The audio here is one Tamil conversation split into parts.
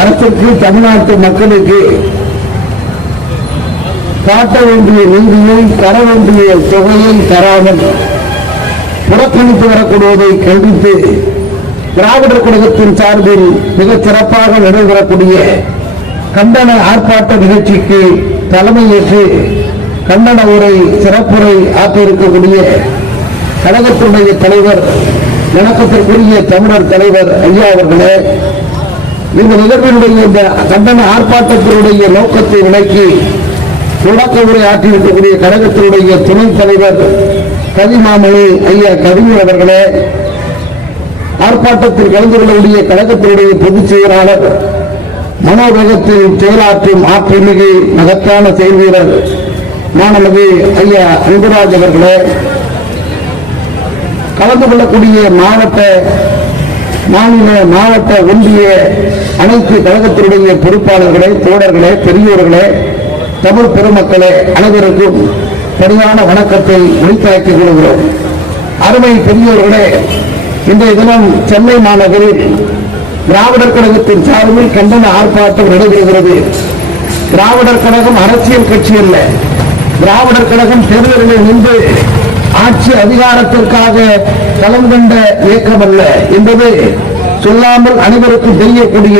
அரசுக்கு தமிழ்நாட்டு மக்களுக்கு காட்ட வேண்டிய நீதியை தர வேண்டிய தொகையை தராமல் புறக்கணித்து வரக்கூடுவதை கண்டித்து திராவிடர் கழகத்தின் சார்பில் மிகச் சிறப்பாக நடைபெறக்கூடிய கண்டன ஆர்ப்பாட்ட நிகழ்ச்சிக்கு தலைமையேற்று கண்டன உரை சிறப்புரை ஆற்றியிருக்கக்கூடிய கழகத்தினுடைய தலைவர் வணக்கத்திற்குரிய தமிழர் தலைவர் ஐயா அவர்களே, இந்த நிகழ்வினுடைய இந்த கண்டன ஆர்ப்பாட்டத்தினுடைய நோக்கத்தை விளக்கி தொடக்க உரை ஆற்றியிருக்கக்கூடிய கழகத்தினுடைய துணைத் தலைவர் கவிமாமணி ஐயா கவிஞர் அவர்களே, ஆர்ப்பாட்டத்தில் கலந்து கொள்ளக்கூடிய கழகத்தினுடைய பொதுச் செயலாளர் மனோவேகத்தில் செயலாற்றும் ஆற்றமிகு மகத்தான செயல் வீரர் மாணவி ஐயா அன்புராஜ் அவர்களே, கலந்து கொள்ளக்கூடிய மாவட்ட ஒன்றிய அனைத்து கழகத்தினுடைய பொறுப்பாளர்களே, தோழர்களே, பெரியோர்களே, தமிழ் பெருமக்களே, அனைவருக்கும் சரியான வணக்கத்தை உரித்தாக்கிக் கொள்கிறோம். அருமை பெரியோர்களே, இன்றைய தினம் சென்னை மாநகரில் திராவிடர் கழகத்தின் சார்பில் கண்டன ஆர்ப்பாட்டம் நடைபெறுகிறது. திராவிடர் கழகம் அரசியல் கட்சி அல்ல. திராவிடர் கழகம் தேர்தலில் நின்று ஆட்சி அதிகாரத்திற்காக களம் கண்ட இயக்கம் அல்ல என்பது சொல்லாமல் அனைவருக்கும் தெரியக்கூடிய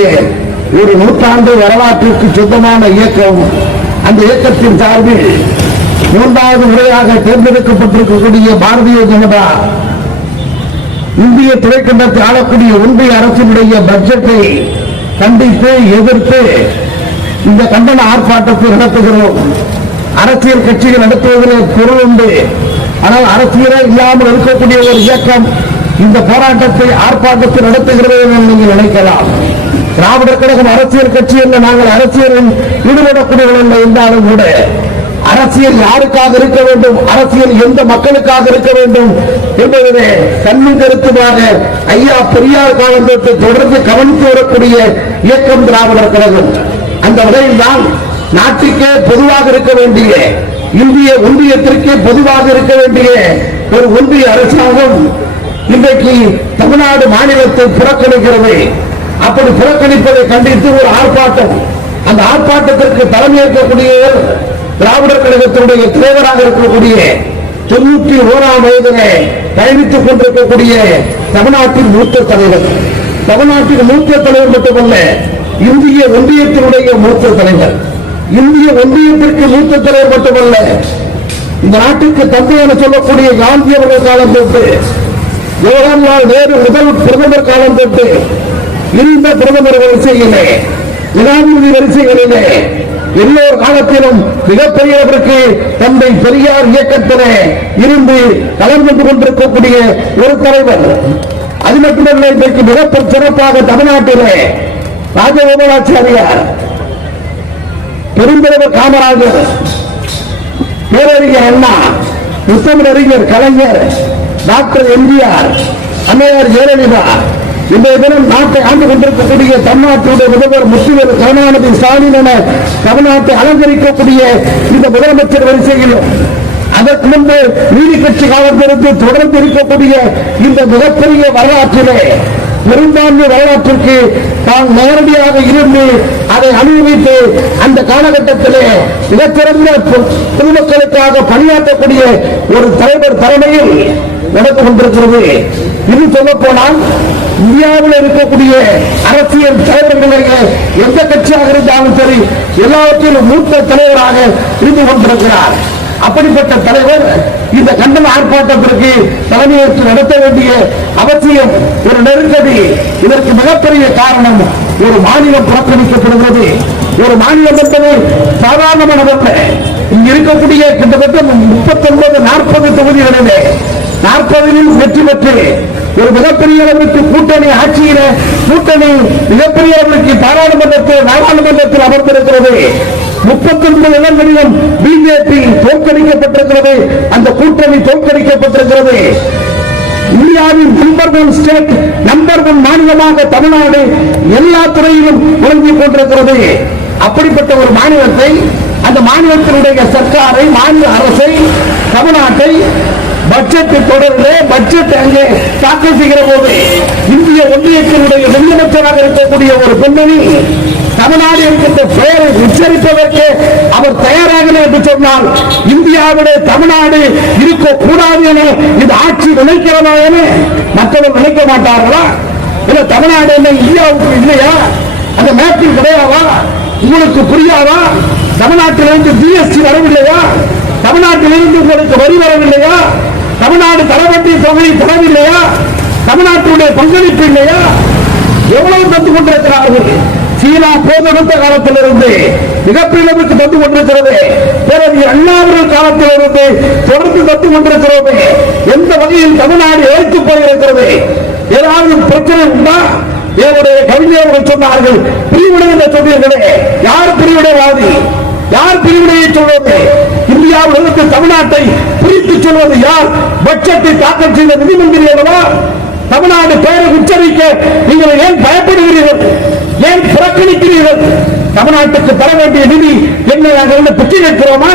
ஒரு நூற்றாண்டு வரலாற்றிற்கு சொந்தமான இயக்கம். அந்த இயக்கத்தின் சார்பில் 3வது முறையாக தேர்ந்தெடுக்கப்பட்டிருக்கக்கூடிய பாரதிய ஜனதா இந்திய துணைக்கண்டத்தை ஆளக்கூடிய ஒன்றிய அரசினுடைய பட்ஜெட்டை கண்டித்து எதிர்த்து இந்த கண்டன ஆர்ப்பாட்டத்தை நடத்துகிறோம். அரசியல் கட்சிகள் நடத்துவதில் பொருள் உண்டு. ஆனால் அரசியலே இல்லாமல் இருக்கக்கூடிய ஒரு இயக்கம் இந்த போராட்டத்தை ஆர்ப்பாட்டத்தை நடத்துகிறது என்று நீங்கள் நினைக்கலாம். திராவிடர் கழகம் அரசியல் கட்சி என்று நாங்கள் அரசியலில் ஈடுபடக்கூடியவர்கள் என்றாலும் கூட அரசியல் யாருக்காக இருக்க வேண்டும், அரசியல் எந்த மக்களுக்காக இருக்க வேண்டும் என்பதிலே கண்ணும் கருத்துமாக ஐயா பெரியார் காலம் தொட்டு தொடர்ந்து கவனித்து வரக்கூடிய இயக்கம் திராவிடர் கழகம். அந்த வகையில் தான் நாட்டுக்கே பொதுவாக இருக்க வேண்டிய, இந்திய ஒன்றியத்திற்கே பொதுவாக இருக்க வேண்டிய ஒரு ஒன்றிய அரசாங்கம் இன்றைக்கு தமிழ்நாடு மாநிலத்தை புறக்கணிக்கிறது. அப்படி புறக்கணிப்பதை கண்டித்து ஒரு ஆர்ப்பாட்டம், அந்த ஆர்ப்பாட்டத்திற்கு தலைமையேற்கக்கூடியவர் திராவிடர் கழகத்தினுடைய தலைவராக இருக்கக்கூடிய 91ஆம் வயதிலே பயணித்துக் கொண்டிருக்கக்கூடிய தமிழ்நாட்டின் மூத்த தலைவர். தமிழ்நாட்டின் மூத்த தலைவர் மட்டுமல்ல, இந்திய ஒன்றியத்தினுடைய மூத்த தலைவர். இந்திய ஒன்றியத்திற்கு மூத்த தலைவர் மட்டுமல்ல, இந்த நாட்டுக்கு தந்தை என சொல்லக்கூடிய காந்தி அவர்கள் காலம் தொட்டு ஜவஹர்லால் நேரு முதல் பிரதமர் காலம் தொட்டு இருந்த பிரதமர் வரிசையிலே, ஜனாதிபதி வரிசைகளிலே எல்லோர் காலத்திலும் மிகப்பெரியவருக்கு தந்தை பெரியார் இயக்கத்திலே இருந்து கலந்து கொண்டிருக்கக்கூடிய ஒரு தலைவர். அது மட்டுமல்ல, இன்றைக்கு மிக சிறப்பாக தமிழ்நாட்டிலே ராஜகோபாலாச்சாரியார், பெருந்தலைவர் காமராஜர், பேரறிஞர் அண்ணா, முத்தமிழறிஞர் கலைஞர், டாக்டர் எம்ஜிஆர், அம்மையார் ஜெயலலிதா, இன்றைய தினம் நாட்டை ஆண்டு கொண்டிருக்கக்கூடிய தமிழ்நாட்டுடைய முதல்வர் முத்துவேல் கருணாநிதி ஸ்டாலின் என தமிழ்நாட்டை அலங்கரிக்கக்கூடிய இந்த முதலமைச்சர் வரிசையிலும், அதற்கு முன்பு நீதி கட்சி காலத்திலிருந்து தொடர்ந்து இருக்கக்கூடிய இந்த மிகப்பெரிய வரலாற்றிலே, பெரும்பான்மை வரலாற்றிற்கு தான் நேரடியாக இருந்து அதை அனுபவித்து அந்த காலகட்டத்திலே மிகச்சிறந்த பொதுமக்களுக்காக பணியாற்றக்கூடிய ஒரு தலைவர் தலைமையில் நடந்து கொண்டிருக்கிறது. இது சொல்ல போனால் இந்தியாவில் இருக்கக்கூடிய அரசியல் தலைவர்களுடைய எந்த கட்சியாக இருந்தாலும் சரி, எல்லாவற்றிலும் மூத்த தலைவராக இருந்து கொண்டிருக்கிறார். அப்படிப்பட்ட தலைவர் இந்த கண்டன ஆர்ப்பாட்டத்திற்கு தலைமையேற்று நடத்த வேண்டிய அவசியம், ஒரு நெருக்கடி. இதற்கு மிகப்பெரிய காரணம், ஒரு மாநிலம் புறக்கணிக்கப்படுகிறது. ஒரு மாநிலம் என்பது சாதாரணமானதல்ல. இங்கு இருக்கக்கூடிய கிட்டத்தட்ட 39-40 தொகுதிகளிலே 40 வெற்றி பெற்று ஒரு மிகப்பெரிய அளவிற்கு கூட்டணி ஆட்சியில கூட்டணி மிகப்பெரிய அளவிற்கு பாராளுமன்றத்தில் நாடாளுமன்றத்தில் அமர்ந்திருக்கிறது. 39 இடங்களிலும் பிஜேபி தோற்கடிக்கப்பட்டிருக்கிறது. அந்த கூட்டணி தோற்கடிக்கப்பட்டிருக்கிறது. இந்தியாவின் நம்பர் 1 ஸ்டேட், நம்பர் 1 மாநிலமாக தமிழ்நாடு எல்லா துறையிலும் விளங்கிக் கொண்டிருக்கிறது. அப்படிப்பட்ட ஒரு மாநிலத்தை, அந்த மாநிலத்தினுடைய சர்க்காரை, மாநில அரசை, தமிழ்நாட்டை பட்ஜெட் தொடர்ந்து பட்ஜெட் அங்கே தாக்கல் செய்கிற போது இந்திய ஒன்றியத்தினுடைய நிதியமைச்சராக இருக்கக்கூடிய ஒரு பெண்மணி தமிழ்நாடு என்கின்ற பெயரை உச்சரிப்பதற்கு அவர் தயாராகல என்று சொன்னால் இந்தியாவுடைய தமிழ்நாடு இருக்கக்கூடாது என இந்த ஆட்சி நினைக்கிறதா என மக்கள் நினைக்க மாட்டார்களா? இல்ல தமிழ்நாடு என்ன இந்தியாவுக்கு இல்லையா? அந்த மேப்பில் கிடையாதா? உங்களுக்கு புரியாதா? தமிழ்நாட்டிலிருந்து ஜிஎஸ்டி வரவில்லையா? தமிழ்நாட்டிலிருந்து உங்களுக்கு வரி வரவில்லையா? தமிழ்நாடு தரவண்டிய தொகை தரவில்லையா? தமிழ்நாட்டுடைய பங்களிப்பு இல்லையா? எவ்வளவு தந்து கொண்டிருக்கிறார்கள்? சீனா போதெடுத்த காலத்திலிருந்து மிகப்பெரிய அளவுக்கு தந்து கொண்டிருக்கிறது. பிறகு அண்ணாவின் காலத்திலிருந்து தொடர்ந்து தந்து கொண்டிருக்கிறது. எந்த வகையில் தமிழ்நாடு இழைத்து போயிருக்கிறது? ஏதாவது பிரச்சனை உண்டா? என்னுடைய கவிஞர்கள் சொன்னார்கள், பிரிவினை என்ற சொன்னீர்களே, யார் பிரிவினைவாதி? யார் பிரிவினையை சொல்வது? இந்தியாவில் இருந்து தமிழ்நாட்டை பிரித்து சொல்வது யார்? பட்ஜெட்டை தாக்கல் செய்த நிதி மந்திரி அல்லவா? தமிழ்நாடு பெயரை உச்சரிக்க நீங்கள் ஏன் பயப்படுகிறீர்கள்? ஏன் புறக்கணிக்கிறீர்கள்? தமிழ்நாட்டுக்கு தர வேண்டிய நிதி என்ன பிச்சை கேட்கிறோமா?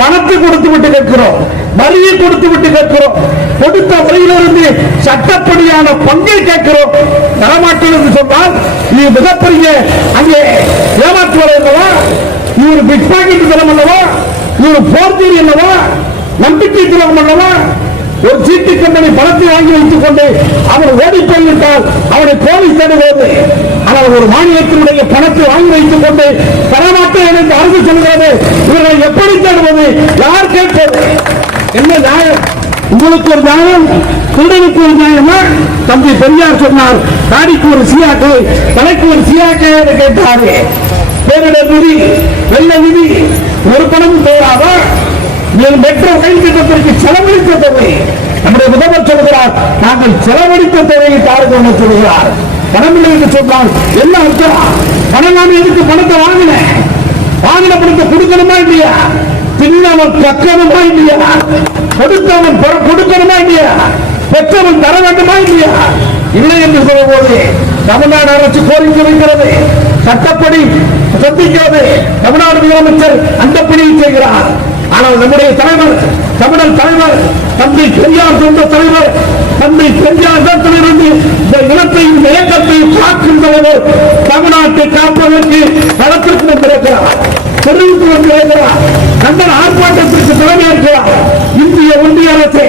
பணத்தை கொடுத்து விட்டு கேட்கிறோம், வரியை கொடுத்து விட்டு கேட்கிறோம், கொடுத்த வரியிலிருந்து சட்டப்படியான பங்கை கேட்கிறோம். தரமாட்டோம் என்று சொன்னால் நீ மிகப்பெரிய அங்கே ஏமாற்றுவது அல்லவா? இவர் பிக் பாக்கெட் தரம் அல்லவா? இவர் போர்ஜரி அல்லவா? நம்பிக்கை துரோகம் அல்லவா? ஒரு சீட்டு கம்பெனி பணத்தை வாங்கி வைத்துக் கொண்டு அவர் ஓடி போய்விட்டால் அவரை போலீஸ் தேடுவது. ஆனால் ஒரு மாநிலத்தினுடைய பணத்தை வாங்கி வைத்துக் கொண்டு தரமாட்டேன் என்று அரசு சொல்கிறது. இவர்களை எப்படி தேடுவது? யார் கேட்பது? என்ன நியாயம்? உங்களுக்கு ஒரு நியாயம், திருடனுக்கு ஒரு நியாயமா? தம்பி பெரியார் சொன்னார், தாடிக்கு ஒரு சியாக்கை, தலைக்கு ஒரு சியாக்கை என்று கேட்டாரு. பேரிடர் நிதி, வெள்ள நிதி ஒரு பணமும் தேவையாதா? மெட்ரோ ரயில் திட்டத்திற்கு செலவழித்த தொகை நம்முடைய முதல்வர் சொல்கிறார், நாங்கள் செலவழித்த தொகையை தாருங்கள் என்று சொல்கிறார். பணமில்லை என்று சொன்னால் என்ன அர்த்தம்? பணம் எதுக்கு பணத்தை வாங்கின பணத்தை கொடுக்கணுமா இல்லையா? தின்னவன் கக்கணுமா இல்லையா? கொடுத்தவன் கொடுக்கணுமா இல்லையா? பெற்றவன் தர வேண்டுமா இல்லையா? இல்லை என்று சொல்ல போது தமிழ்நாடு அரசு கோரிக்கை வைக்கிறது, சட்டப்படி சந்திக்கிறது. தமிழ்நாடு முதலமைச்சர் அந்த பணியை செய்கிறார். ஆனால் நம்முடைய தலைவர், தமிழர் தலைவர், தந்தை பெரியார் சொந்த தலைவர், தந்தை பெரியார் தலைவர் இந்த இனத்தையும் இயக்கத்தையும் காக்கும் தலைவர் தமிழ்நாட்டை காப்பதற்கு களத்திற்கு வந்திருக்கிறார், தெரிவித்து வந்திருக்கிறார், கண்டன ஆர்ப்பாட்டத்திற்கு தலைமையேற்கிறார். இந்திய ஒன்றிய அரசு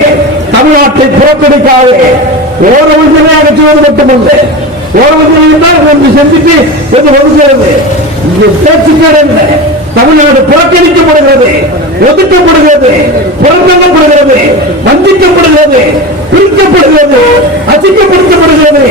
தமிழ்நாட்டை புறக்கணிக்காது. ஓரவஞ்சனை அகற்றுவது மட்டுமல்ல, ஓரவஞ்சனை என்றால் ஒன்று செஞ்சுட்டு என்று ஒதுக்கிறது. இங்கே பேச்சுக்காடு இல்லை. தமிழ்நாடு புறக்கணிக்கப்படுகிறது, ஒதுக்கப்படுகிறது, புறக்கணிக்கப்படுகிறது, வஞ்சிக்கப்படுகிறது, பிரிக்கப்படுகிறது, அசிக்கப்படுத்தப்படுகிறது.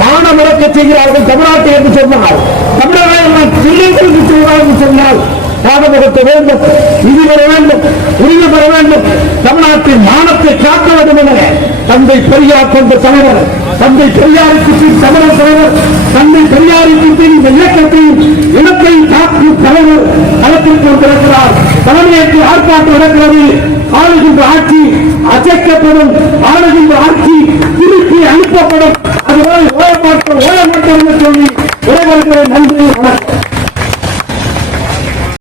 மானமடக்க செய்கிறார்கள் தமிழ்நாட்டை என்று சொன்னால், தமிழர்கள் சிலைகளுக்கு செய்கிறார்கள் என்று சொன்னால் பாதமுகத்த வேண்டும், நிதி பெற வேண்டும், உரிமை பெற வேண்டும், தமிழ்நாட்டின் மானத்தை காக்க வேண்டும் என தந்தை பெரியார் கொண்ட தலைவர், தந்தை பெரியாருக்கு பின் தமிழர் தலைவர், தந்தை பெரியாருக்கு பின் இந்த இயக்கத்தையும் இனத்தை காக்கும் தலைவர் களத்திற்கு வந்திருக்கிறார். தலைமையேற்று ஆர்ப்பாட்டம் நடக்கிறது. ஆளுகின்ற ஆட்சி அசைக்கப்படும், ஆளுகின்ற ஆட்சி திருப்பி அனுப்பப்படும். அதுவரை ஓயமாற்றம் என்று சொல்லி விடைபெறுகிறேன். நன்றி.